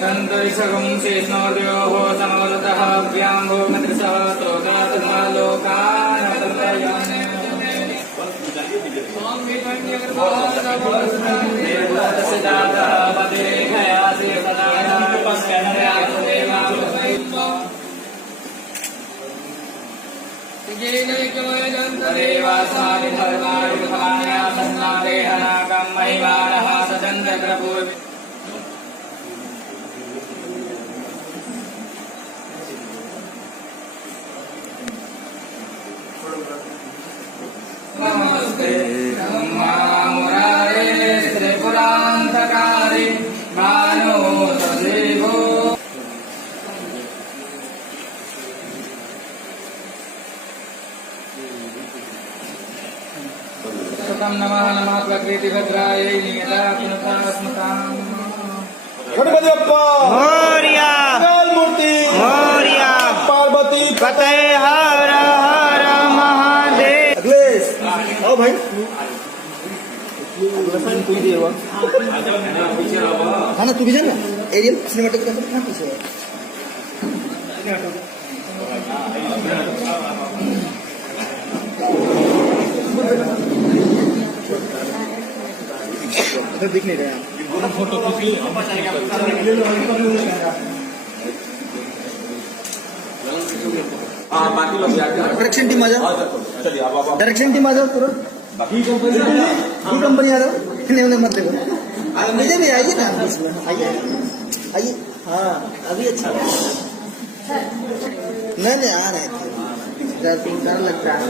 दन्तैषगं शेषोर्योः समवलतः व्याम्भो मदृशः नमस्ते मुरारे त्रिपुरांतकारी मानो सदेवो सतम नमः नमः प्रकृति भद्राय नियता पुनः गणपति बप्पा मोरिया मूर्ति मोरिया पार्वती पते हर हर महादेव। अखिलेश आओ भाई तू ही हाँ ना तू भी जा ना एरियल सिनेमेटोग्राफर कहाँ पीछे है दिख नहीं रहे फोटो बाकी लोग डायरेक्शन टीम आ जाओ चलिए आप डायरेक्शन टीम आ जाओ तुरंत ही कंपनी आ जाओ उन्हें मत देखो मुझे भी आइए ना इसमें आइए आइए हाँ अभी अच्छा नहीं आ रहे थे डर लगता है।